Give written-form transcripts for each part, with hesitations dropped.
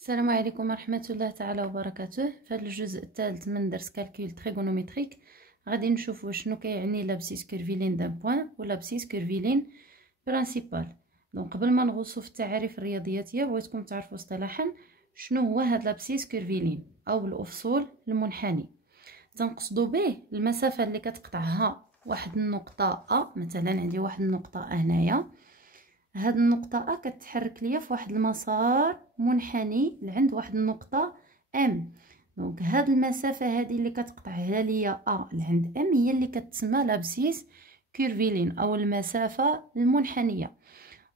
السلام عليكم ورحمة الله تعالى وبركاته. في هذا الجزء الثالث من درس كالكول تريغونومتريك غادي نشوفوا شنو كيعني لابسيس كيرفيلين دان بوين و لابسيس كيرفيلين برينسيبال. دونك قبل ما نغوصوا في التعاريف الرياضياتيه بغيتكم تعرفوا اصطلاحا شنو هو هاد لابسيس كيرفيلين او الافصول المنحني. تنقصدوا به المسافه اللي كتقطعها واحد النقطه ا، مثلا عندي واحد النقطه هنايا، هاد النقطة أ كتحرك ليا في واحد المسار منحني لعند واحد النقطة ام. دونك هاد المسافة هادي اللي كتقطعها ليا أ لعند ام هي اللي كتسمى لابسيس كيرفيلين أو المسافة المنحنية،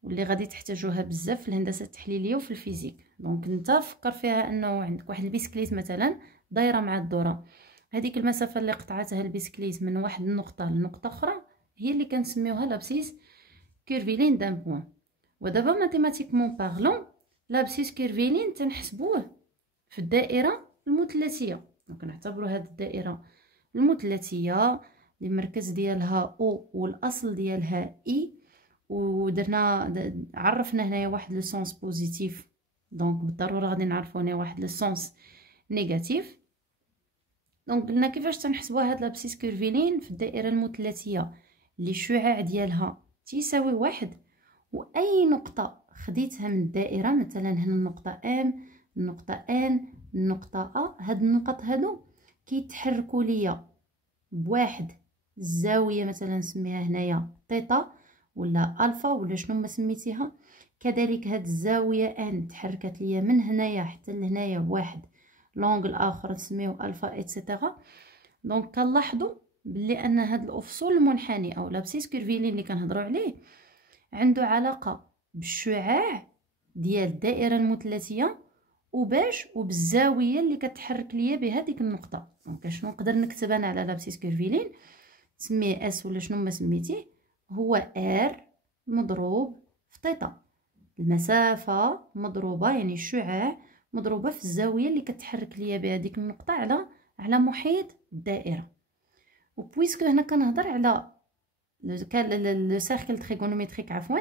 واللي غادي تحتاجوها بزاف في الهندسة التحليلية وفي الفيزيك. دونك نتا فكر فيها أنه عندك واحد البيسكليت مثلا دايرة مع الدورة، هذيك المسافة اللي قطعتها البيسكليت من واحد النقطة لنقطة أخرى هي اللي كنسميوها لابسيس كيرفيلين دان بوين. ودابا ماتيماتيكمون بارلون لابسيس كيرفيلين تنحسبوه في الدائره المثلثيه. دونك نعتبروا هذه الدائره المثلثيه اللي المركز ديالها او والاصل ديالها اي، ودرنا عرفنا هنايا واحد لو سونس بوزيتيف، دونك بالضروره غادي نعرفوا هنا واحد لو سونس نيجاتيف. دونك قلنا كيفاش تنحسبوا هاد لابسيس كيرفيلين في الدائره المثلثيه اللي الشعاع ديالها تيساوي واحد، واي نقطه خديتها من الدائره، مثلا هنا النقطه ام، النقطه ان، النقطه ا، هاد النقط هادو كيتحركوا ليا بواحد الزاويه، مثلا نسميها هنايا تيتا ولا الفا ولا شنو ما سميتيها. كذلك هاد الزاويه ان تحركت ليا من هنايا حتى لهنايا بواحد لونغل اخر نسميوه الفا ايتترا. دونك كنلاحظوا بلي ان هاد الافصول المنحني او لابسيس كيرفيلين اللي كنهضروا عليه عنده علاقه بالشعاع ديال الدائره المثلثيه وبالزاويه اللي كتحرك ليا بهذيك النقطه. دونك شنو نقدر نكتب انا على لابسيس كيرفيلين؟ سميه اس ولا شنو ما سميتيه، هو ار مضروب في تيتا، المسافه مضروبه يعني الشعاع مضروبه في الزاويه اللي كتحرك ليا بهذيك النقطه على محيط الدائره. وبويسكو هنا كنهضر على لو سيركل تريغونومتريك عفوا،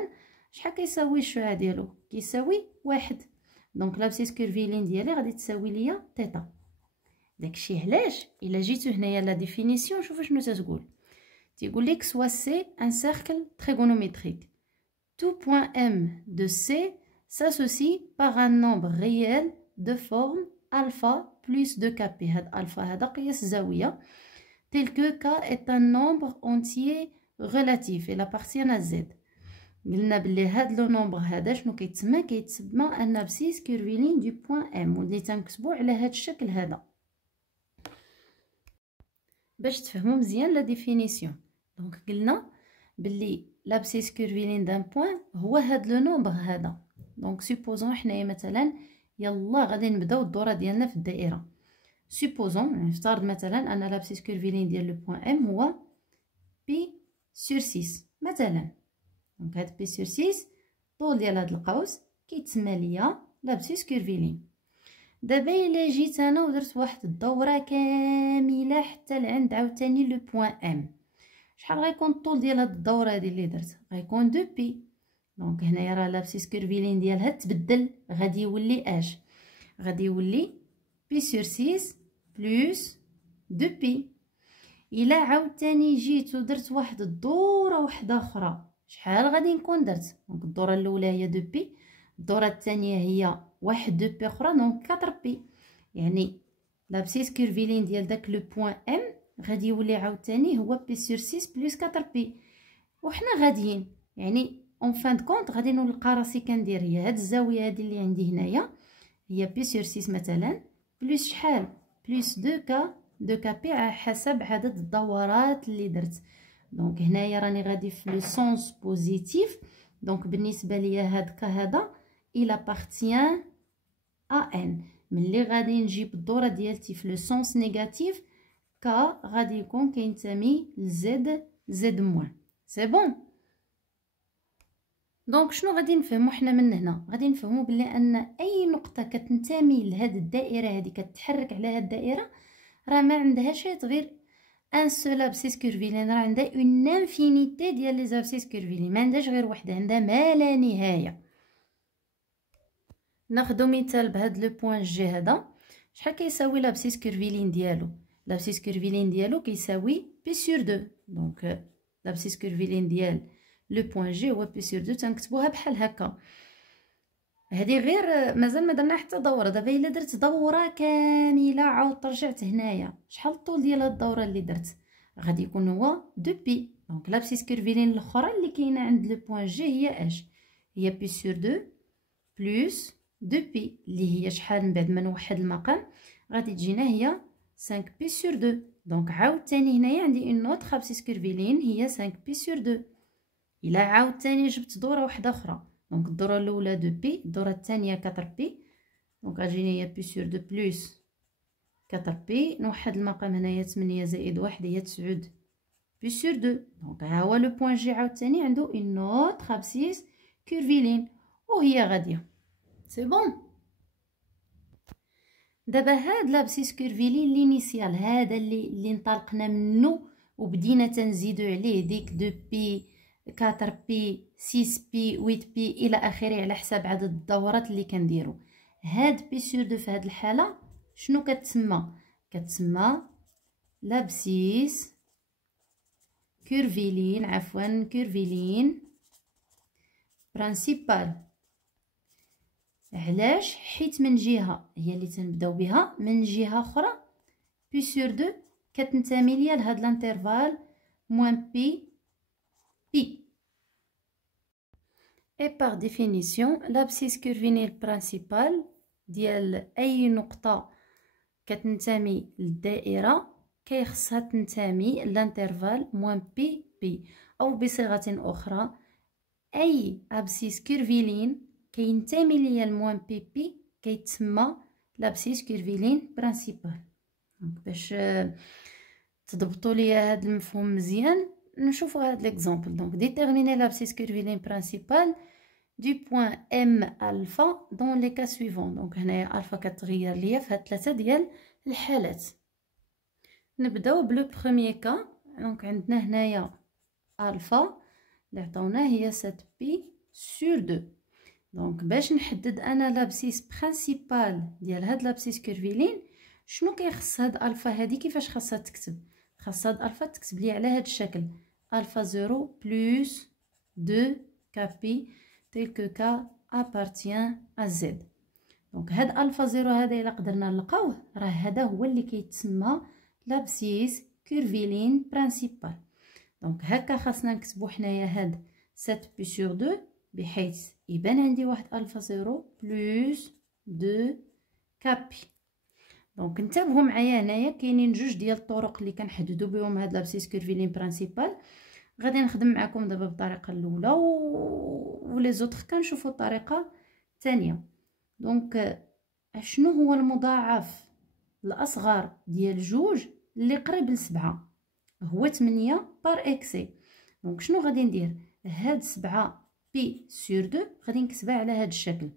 شحال كيساوي الشعاع ديالو؟ كيساوي واحد. دونك لابسيس كيرفيلين ديالي غادي تساوي ليا تيتا. داكشي علاش الا جيتو هنايا لا ديفينيسيون شوفوا شنو تتقول. تيقول لك سوا سي ان سيركل تريغونومتريك tout point m de c s'associe par un nombre réel de forme alpha plus 2kp. هاد الفا هذا قياس الزاويه tel que k est un nombre entier relatif il appartient à z. قلنا بلي هاد لو نومبر هذا شنو كيتسمى؟ كيتسمى ان ابسيس كيرفيلين دو بوين ام، واللي تنكتبوه على هاد الشكل هذا باش تفهموا مزيان لا ديفينيسيون. دونك قلنا بلي لابسيس كيرفيلين دان بوين هو هاد لو نومبر هذا. دونك سوبوزون حنايا مثلا يلا غادي نبداو الدوره ديالنا في الدائره. سوبوزون نفترض مثلا ان لابسيس كيرفيلين ديال لو بوين ام هو بي سور 6 مثلا. دونك هاد بي سور 6 طول ديال هاد القوس كيتسمى ليا لابسيس كيرفيلين. دابا الا جيت انا ودرت واحد الدوره كامله حتى لعند عاوتاني لو بوين ام، شحال غيكون الطول ديال هاد الدوره هادي اللي درت؟ غيكون 2 بي. دونك هنايا راه لابسيس كيرفيلين ديالها تبدل، غادي يولي اش؟ غادي يولي بي سور 6 بلس 2 بي. الا عاوتاني جيت ودرت واحد الدوره واحده اخرى، شحال غادي نكون درت؟ دونك الدوره الاولى هي 2 بي، الدوره الثانيه هي واحد 2 بي اخرى، دونك 4 بي. يعني لابسيس كيرفيلين ديال داك لو بوين ام غادي يولي عاوتاني هو بي سور 6 بلس 4 بي. وحنا غاديين يعني اون فان دو كونط غادي نلقى راسي كندير هي هاد الزاويه هادي اللي عندي هنايا هي بي سور 6 مثلا بلس شحال؟ بلس 2 كا بي على حسب عدد الدورات اللي درت. دونك هنايا راني غادي في لو سونس بوزيتيف، دونك بالنسبه ليا هاد كا هذا الى بارتيان ا ان. ملي غادي نجيب الدوره ديالتي في لو سونس نيجاتيف كا غادي يكون كينتمي لزد موان. سي بون. دونك شنو غادي نفهمو حنا من هنا؟ غادي نفهمو بلي ان اي نقطه كتنتمي لهاد الدائره هادي كتحرك على هاد الدائره راه ما عندهاش غير ان سول ابسيس كيرفيلين، راه عندها اون انفينيتي ديال لي زابسيس كيرفيلين، ما عندهاش غير وحده، عندها ما لا نهايه. ناخدو مثال بهاد لو بوين جي هذا. شحال كيساوي لابسيس كيرفيلين ديالو؟ لابسيس كيرفيلين ديالو كيساوي بي سور دو. دونك لابسيس كيرفيلين ديال لو بوين جي هو بي سور دو. تنكتبوها بحال هكا. هادي غير مازال ما درنا حتى دوره. دابا الا درت دوره كامله عاود رجعت هنايا، شحال الطول ديال هاد الدوره اللي درت؟ غادي يكون هو دو بي. دونك لابسيس كيرفيلين الاخرى اللي كاينه عند لو بوين جي هي اش؟ هي بي سور دو بلس دو بي، اللي هي شحال من بعد ما نوحد المقام غادي تجينا هي 5 بي سور دو. دونك عاود تاني هنايا عندي اون اوتر ابسيس كيرفيلين هي 5 بي سور دو. الا عاود تاني جبت دوره واحده اخرى، دونك الدوره الاولى دو بي، الدوره الثانيه 4 بي، دونك غتجيني هي بي سور دو بلس 4 بي. نوحد المقام هنايا 8 زائد 1 هي 9 بي سور دو. دونك ها هو لو بوين جي عاود تاني عنده اون اوتر ابسيس كيرفيلين وهي غاديه. سي بون. دابا هاد لابسيس كيرفيلين لينيسيال، هذا اللي انطلقنا منه وبدينا تنزيدو عليه ديك 2 بي 4 بي 6 بي 8 بي الى اخره على حساب عدد الدورات اللي كنديرو. هاد بي سور دو في هاد الحاله شنو كتسمى؟ كتسمى لابسيس كيرفيلين، عفوا كيرفيلين برانسيبال. علاش؟ حيت من جهه هي اللي تنبداو بها، من جهه اخرى بي سور دو كتنتمي ليا لهاد الانترفال موان بي بي. اي باغ ديفينيسيون لابسيس كيرفيلين برانسيبال ديال اي نقطه كتنتمي للدائره كيخصها تنتمي لانترفال موان بي بي. او بصيغه اخرى اي ابسيس كيرفيلين كينتمي ليا الموان بي بي كيتسمى لابسيس كيرفيلين برانسيبال. باش تضبطوا ليا هذا المفهوم مزيان نشوفوا هذا ليكزامبل. دونك ديتيرميني لابسيس كيرفيلين برانسيبال du point m alpha dans les cas suivants. دونك هنايا الفا كتغير ليا في هاد 3 ديال الحالات. نبداو بلو بروميير كا. دونك عندنا هنايا الفا اللي عطاونا هي 7 بي سور 2. دونك باش نحدد انا لابسيس برينسيبال ديال هاد لابسيس كيرفيلين شنو كيخص هاد الفا هادي؟ كيفاش خاصها تكتب؟ خاص هاد الفا تكتب لي على هاد الشكل الفا 0 بلس 2 كابي tel que k appartient à z. دونك هاد الفا 0 هذا الا قدرنا نلقاوه راه هذا هو اللي كيتسمى لابسيس كيرفيلين برينسيبال. دونك هكا خاصنا نكتبو حنايا هاد 7 بي سور 2 بحيث يبان عندي واحد الفا 0 بلس 2 كابي. دونك انتبهوا معايا هنايا كاينين جوج ديال الطرق اللي كنحددوا بهم هاد لابسيس كيرفيلين برينسيبال. غادي نخدم معكم دابا بالطريقه الاولى ولي زوطخ كنشوفوا الطريقه الثانيه. دونك شنو هو المضاعف الاصغر ديال جوج اللي قريب لسبعة؟ هو 8 بار اكسي. دونك شنو غادي ندير؟ هاد 7 بي سور 2 غادي نكتبها على هاد الشكل.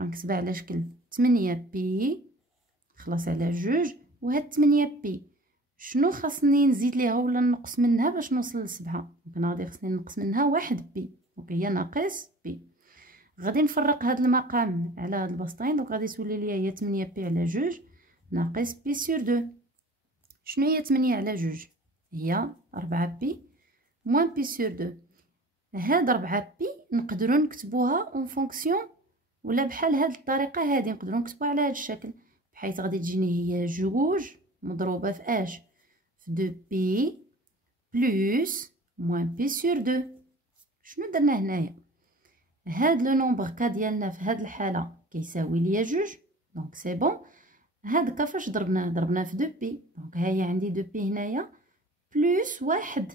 غنكتبها على شكل 8 بي خلاص على جوج، وهاد 8 بي شنو خاصني نزيد ليها ولا نقص منها باش نوصل لسبعة؟ دونك انا غادي خصني نقص منها 1 بي. دونك هي ناقص بي. غادي نفرق هاد المقام على هاد البسطين. دونك غادي تولي ليا هي 8 بي على جوج ناقص بي سور 2. شنو هي 8 على جوج؟ هي 4 بي موان بي سور 2. هاد 4 بي نقدروا نكتبوها اون فونكسيون ولا بحال هاد الطريقه هادي نقدروا نكتبوها على هاد الشكل، بحيث غادي تجيني هي جوج مضروبه في اش في 2 بي بلس موان بي سور 2. شنو درنا هنايا؟ هاد لو نومبر كا ديالنا في هاد الحاله كيساوي ليا جوج. دونك سي بون. هاد كا فاش ضربناه في 2 بي. دونك ها هي عندي 2 بي هنايا بلس واحد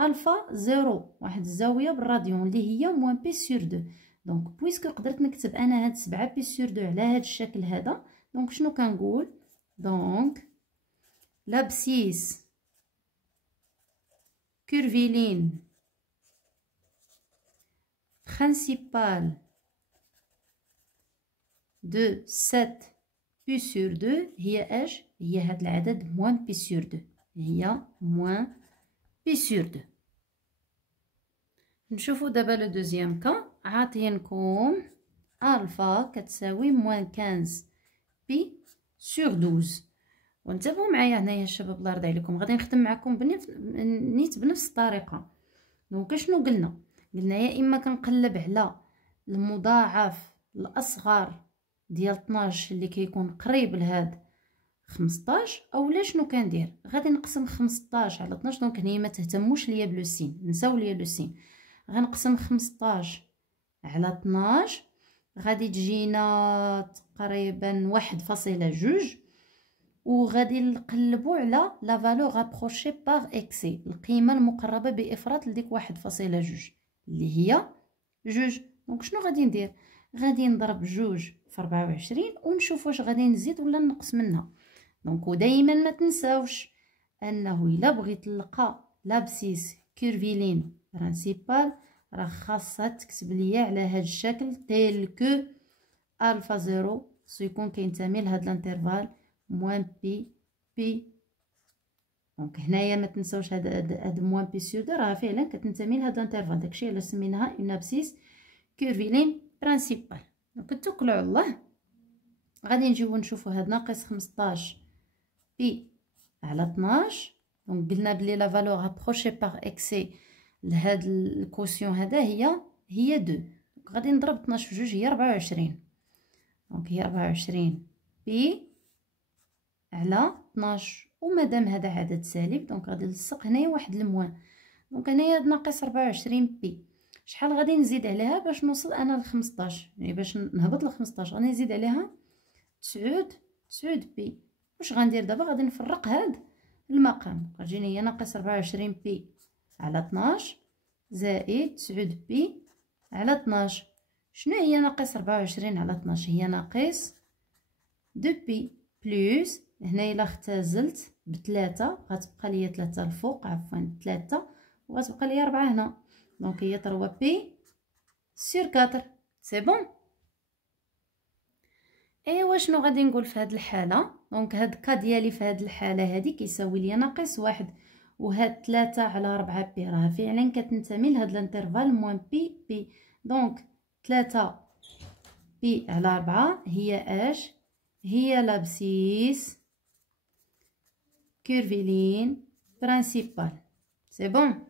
الفا 0 واحد الزاويه بالراديون اللي هي موان بي سور 2. دونك بويسكو قدرت نكتب انا هاد 7 بي سور 2 على هاد الشكل هذا، دونك شنو كنقول؟ دونك لابسيس curviligne principale de 7 بي سور 2 هي اش؟ هي هاد العدد موان بي سور 2. هي موان بي سور 2. نشوفوا دابا لو دوزيام كا. عاطينكم الفا كتساوي موان 15 بي سور 12. وانتبهوا معايا هنايا الشباب الله يرضي عليكم، غادي نخدم معكم نيت بنفس الطريقه. دونك شنو قلنا يا اما كنقلب على المضاعف الاصغر ديال 12 اللي كيكون قريب لهاد 15، اولا شنو كندير غادي نقسم 15 على 12. دونك هنايا ما تهتموش ليا بلو سين، نساو ليا لو سين. غنقسم 15 على 12 غادي تجينا تقريبا 1.2، وغادي نقلبوا على لا فالور رابروشي باغ اكسي، القيمه المقربه بافراط لديك 1.2 اللي هي 2. دونك شنو غادي ندير؟ غادي نضرب 2 في 24 ونشوف واش غادي نزيد ولا نقص منها. دونك ودائما ما تنساوش انه الا بغيت تلقى لابسيس كيرفيلين برينسيبال راه خاصها تكتب ليا على هذا الشكل تيل كو الفا 0 سيكون كينتمي لهاد الانترفال موان بي بي. دونك هنايا ما تنساوش هاد موان بي سود راه فعلا كتنتمي لهاد الانترفال، داكشي علاش سميناها اون ابسيس كيرفيلين برينسيبال. دونك توكلوا على الله. غادي نجيو نشوفوا هاد ناقص 15 بي على 12. دونك قلنا بلي لا فالور ابروشي باغ اكسي لهاد الكوسيون هذا هي 2. دونك غادي نضرب 12 في 2 هي 24. دونك هي 24 بي على 12. ومادام هذا عدد سالب دونك غادي نلصق هنايا واحد الموان. دونك هنايا ناقص 24 بي. شحال غادي نزيد عليها باش نوصل انا ل 15؟ يعني باش نهبط ل 15 غادي نزيد عليها 9 بي. واش غندير دابا؟ غادي نفرق هاد المقام، غتجيني هي ناقص 24 بي على 12 زائد 9 بي على 12. شنو هي ناقص 24 على 12؟ هي ناقص 2 بي بلس هنا الا اختزلت بثلاثة غتبقى ليا 3 الفوق، عفوا 3 وغتبقى ليا 4 هنا. دونك هي 3 بي سور 4. سي بون. ايوا شنو غادي نقول في هذه الحاله؟ دونك هاد كا ديالي في هذه الحاله هذه كيساوي ليا ناقص 1، وهاد 3 على 4 بي راه فعلا كتنتمي لهاد الانترفال موان بي بي. دونك 3 بي على 4 هي اش؟ هي لابسيس كيرفيلين برينسيبال. سي بون.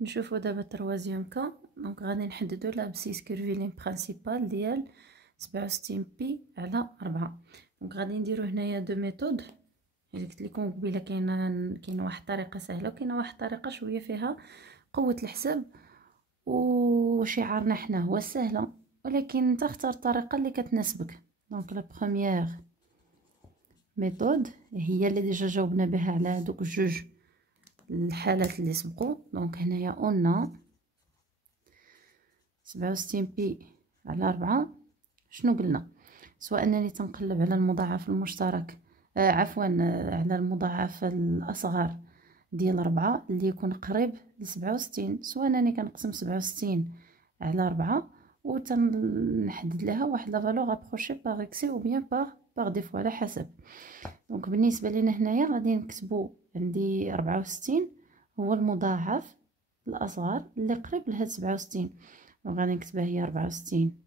نشوفوا دابا تروازيام كا. دونك غادي نحددوا لابسيس كيرفيلين برينسيبال ديال 67 بي على 4. دونك غادي نديرو هنايا دو ميثود اللي قلت لكم قبيله. كاينه واحد الطريقه سهله وكاينه واحد الطريقه شويه فيها قوه الحساب، وشعارنا حنا هو السهله، ولكن انت اختار الطريقه اللي كتناسبك. دونك لا بروميير ميثود هي اللي ديجا جاوبنا بها على هذوك الجوج الحالات اللي سبقوا. دونك هنايا قلنا 67 بي على 4. شنو قلنا؟ سواء انني تنقلب على المضاعف المشترك عفوا على المضاعف الاصغر ديال 4 اللي يكون قريب ل 67، سواء انني كنقسم 67 على 4 وتنحدد لها واحد لا فالور ابروشي باغ اكسي او بيان باغ ديفو على حسب. دونك بالنسبه لينا هنايا غادي نكتبو عندي 64 هو المضاعف الاصغر اللي قريب لهاد 67. دونك غادي نكتبها هي 64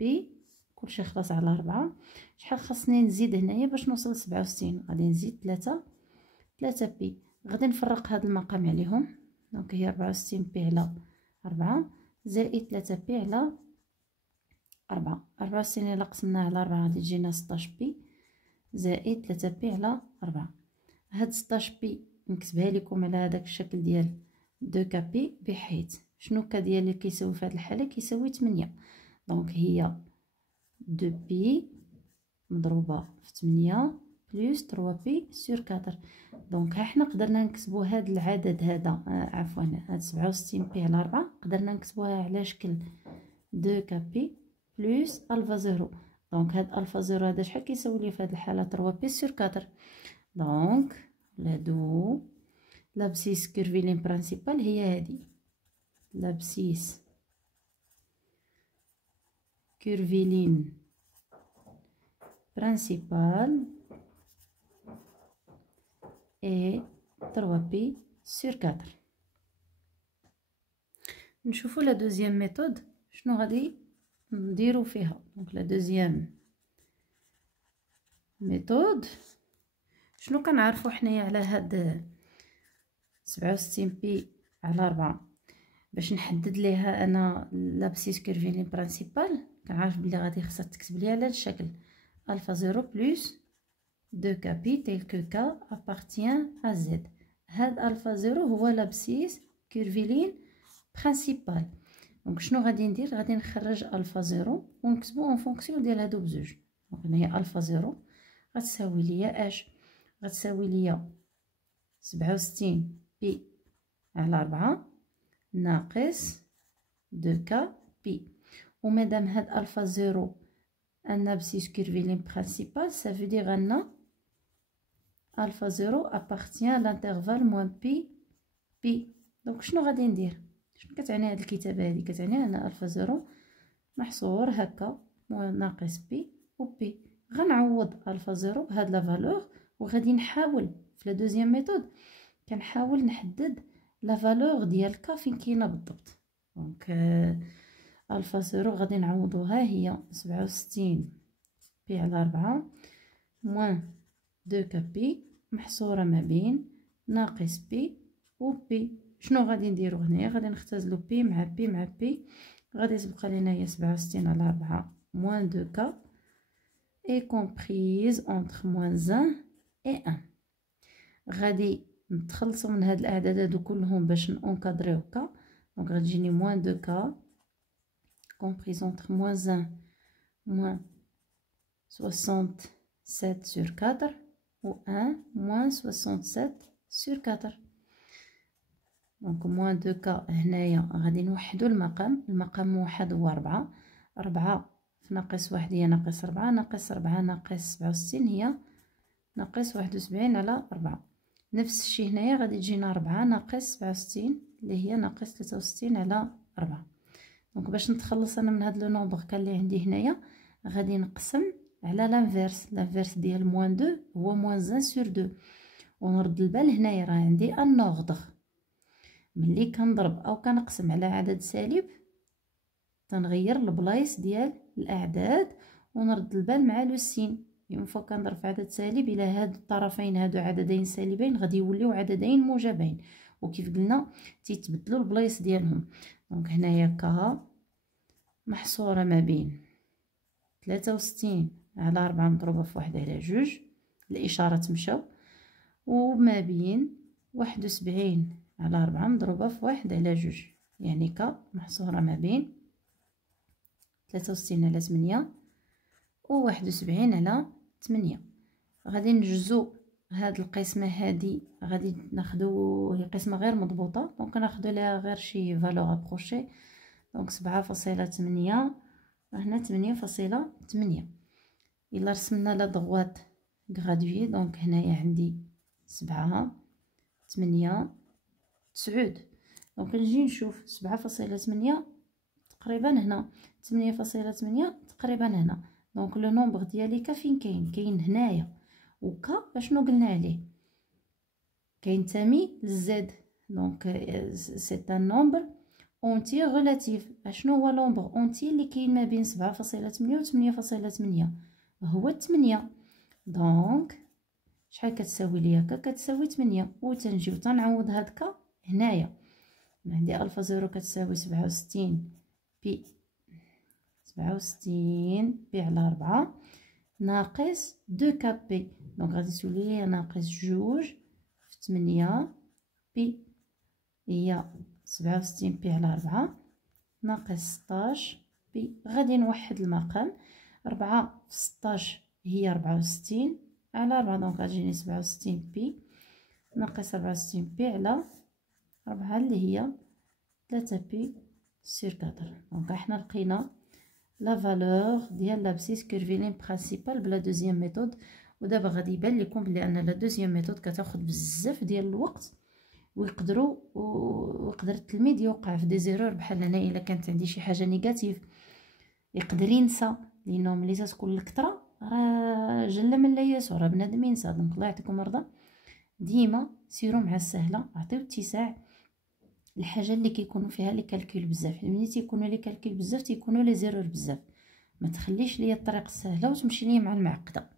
بي كلشي خلاص على 4. شحال خاصني نزيد هنايا باش نوصل ل 67؟ غادي نزيد 3 بي. غادي نفرق هذا المقام عليهم. دونك هي 64 بي على 4 زائد 3 بي على 4. 64 الا قسمناها على 4 غادي تجينا 16 بي زائد 3 بي على 4. هاد 16 بي نكتبها لكم على هذاك الشكل ديال 2 كا بي، بحيث شنو كا ديالي كيساوي في هذه الحاله؟ كيساوي 8. دونك هي 2 بي مضروبه في 8 بلس 3 بي سور 4. دونك ها حنا قدرنا نكتبوا هذا العدد هذا عفوا هاد 67 بي على 4 قدرنا نكتبوها على شكل 2 كا بي بلس الفا 0. دونك هاد الفا 0 هذا شحال كيساوي لي في هذه الحاله؟ 3 بي سور 4. دونك لهادو لابسيس كيرفيلين برينسيبال هي هذه لابسيس كيرفيلين برينسيبال اي 3 بي سور 4. نشوفوا لا دوزيام ميثود. شنو غادي نديرو فيها؟ دونك لا دوزيام ميثود شنو كنعرفو حنايا على هاد 67 بي على 4 باش نحدد ليها انا لابسيس كيرفيلين برينسيبال. كنعرف بلي غادي خصها تكتب لي على الشكل الفا 0 بلس 2 كا بي تيل كو كا ابارتيان ا زد. هاد الفا 0 هو لابسيس كيرفيلين برينسيبال. دونك شنو غادي ندير؟ غادي نخرج الفا 0 ونكتبو اون فونكسيون ديال هادو بزوج. دونك هنايا الفا 0 غتساوي ليا اش؟ غتساوي ليا 67 بي على 4 ناقص 2 كا بي. ومادام هاد الفا 0 ان ابسيس كيرفيلين برينسيبال ça veut dire ان الفا 0 appartient à l'intervalle moins بي بي. دونك شنو غادي ندير؟ شنو كتعني هاد الكتابه هادي؟ كتعني ان الفا 0 محصور هكا ناقص بي و بي. غنعوض الفا 0 بهاد لا فالور وغادي نحاول في لا دوزيام ميثود كنحاول نحدد لا فالور ديال كا فين كاينه بالضبط. دونك الفا 0 غادي نعوضوها هي 67 بي على 4 موان 2 كا بي محصوره ما بين ناقص بي و بي. شنو غادي نديرو هنايا؟ غادي نختزلو بي مع بي مع بي، غادي تبقى لينا هي 67 على 4 موان 2 كا اي كومبريز اونتر موان 1 اي 1. غادي نتخلصوا من هاد الاعداد هادو كلهم باش نونكادريو كا. دونك غتجيني موان 2 كا كومبريز اونتر موان 1 موان 67 sur 4 و 1 موان 67 sur 4. دونك موان 2 كا هنايا غادي نوحدو المقام موحد هو 4. 4 في ناقص 1 هي ناقص 4، ناقص 4 ناقص 67 هي ناقص 71 على 4. نفس الشيء هنايا غادي تجينا 4 ناقص 67 اللي هي ناقص 63 على 4. دونك باش نتخلص انا من هاد لو نومبر كان اللي عندي هنايا غادي نقسم على لانفيرس ديال موان 2 هو موان 1 سور 2. ونرد البال هنايا راه عندي ان اوردر. ملي كنضرب او كنقسم على عدد سالب تنغير البلايص ديال الاعداد ونرد البال مع لو سين. اون فوا كنضرب في عدد سالب الى هاد الطرفين هادو عددين سالبين غادي يوليو عددين موجبين، وكيف قلنا تيتبدلوا البلايص ديالهم. دونك هنايا كا محصوره ما بين 63 على 4 مضروبه في 1 على 2 الاشارات مشاو، وما بين 71 على 4 مضروبه في 1 على 2 يعني كا محصوره ما بين 63 على 8 و 71 على 8. غادي نجزو هاد القسمه هادي غادي ناخدو هي قسمه غير مضبوطه دونك ناخدو ليها غير شي فالور ابروشي. دونك 7.8 هنا 8.8. الا رسمنا لا دغوات غرادوي دونك هنايا عندي 7 8 9. دونك نجي نشوف 7.8 تقريبا هنا، 8.8 تقريبا هنا. دونك لو نومبر ديالي كا فين كاين هنايا. وكا اشنو قلنا عليه؟ كينتمي للزد. دونك سي ان نومبر اونتي ريلاتيف. اشنو هو نومبر اونتي اللي كاين ما بين 7.8 و 8.8؟ هو 8. دونك شحال كتساوي ليا كا؟ كتساوي 8. وتنجيو تنعوض هاد كا هنايا. عندي الفا 0 كتساوي 67 بي 67 بي على 4 ناقص 2 كا بي. دونك غادي تولي لي ناقص 2 في 8 بي هي 67 بي على 4 ناقص 16 بي. غادي نوحد المقام. 4 في 16 هي 64 على 4 دونك غتجيني 67 بي ناقص 64 بي على 4 اللي هي 3 بي سور 4. دونك حنا لقينا لا فالور ديال لابسيس كيرفيلين برينسيبال بلا دوزيام ميثود. ودابا غادي يبان لكم بلي ان لا دوزيام ميثود كتاخذ بزاف ديال الوقت ويقدر التلميذ يوقع في دي زيرور بحال هنا. الا كانت عندي شي حاجه نيجاتيف يقدر ينسى، لانه ملي تكون الكثره راه جل من لا يسوع، راه بنادم ينسى. دونك الله يعطيكم الرضا ديما سيروا مع السهله، عطيو اتساع الحاجه اللي كيكونوا فيها لي كالكول بزاف. ملي تيكونوا لي كالكول بزاف تيكونوا لي زيرور بزاف. ما تخليش ليا الطريق السهله وتمشي ليا مع المعقده.